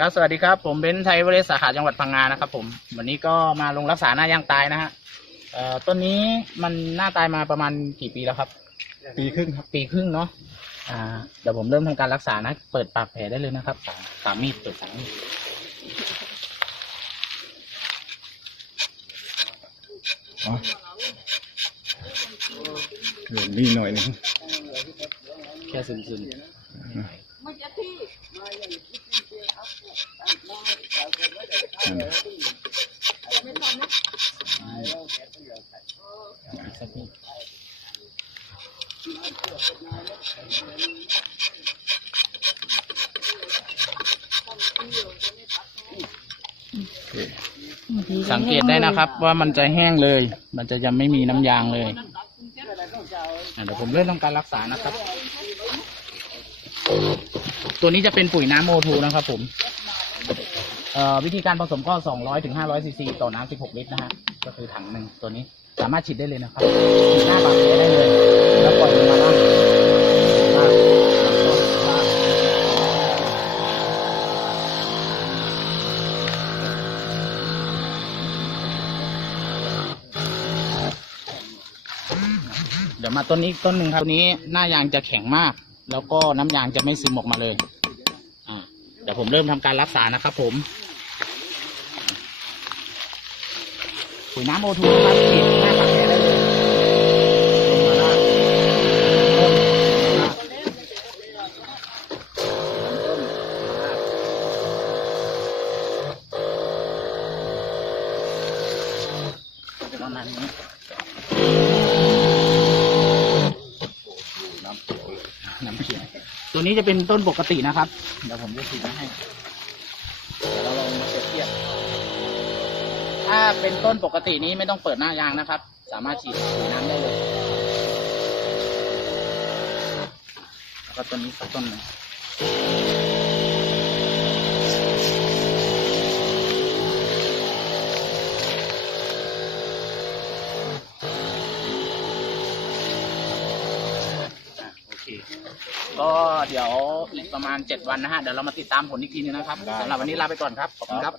ครับสวัสดีครับผมเบนซ์ไทยวเรศสาขาจังหวัดพังงานะครับ ผมวันนี้ก็มาลงรักษาหน้ายางตายนะฮะเอ่อต้นนี้มันหน้าตายมาประมาณกี่ปีแล้วครับ ปีครึ่งครับ ปีครึ่งเนาะอ่าเดี๋ยวผมเริ่มทำการรักษานะ เปิดปากแผลได้เลยนะครับสามสามมีดเปิดสามมีดอ๋อเหลือนี่หน่อยหนึงแค่ซึมซึมนั่นน่ะ อีกสักนิด โอเค สังเกตได้นะครับ ว่ามันจะแห้งเลย มันจะยังไม่มีน้ำยางเลยเดี๋ยวผมเริ่มทำการรักษานะครับ ตัวนี้จะเป็นปุ๋ยน้ำโมทูนะครับ ผมวิธีการผสมก็ 200ถึง500ซีซีต่อน้ำ16 ลิตรนะฮะ ก็คือถังหนึ่งตัวนี้ สามารถฉีดได้เลยนะครับฉีดหน้าบาดแผลได้เลยมันมาล่างลากลากต้นลาก เดี๋ยวมาต้นนี้ต้นหนึ่งครับตัวนี้หน้ายางจะแข็งมาก แล้วก็น้ำยางจะไม่ซึมออกมาเลยอ่าเดี๋ยวผมเริ่มทำการรักษานะครับ ผมปุ๋ยน้ำโอทูนะครับฉีดหน้าปากแผลได้เลยมาลากต้นมาลากต้นมาลากประมาณนี้ ขียวตัวนี้จะเป็นต้นปกตินะครับ เดี๋ยวผมจะฉีดมาให้เดี๋ยวเราลองมาเปรียบเทียบ ถ้าเป็นต้นปกตินี้ไม่ต้องเปิดหน้ายางนะครับ สามารถฉีดฉีดน้ำได้เลยแล้วก็ต้นนี้ต้นนึงอะโอเค ก็เดี๋ยวอีกประมาณเจ็ดวันนะฮะ เดี๋ยวเรามาติดตามผลอีกทีนึงนะครับสำหรับวันนี้ลาไปก่อนครับ ขอบคุณครับ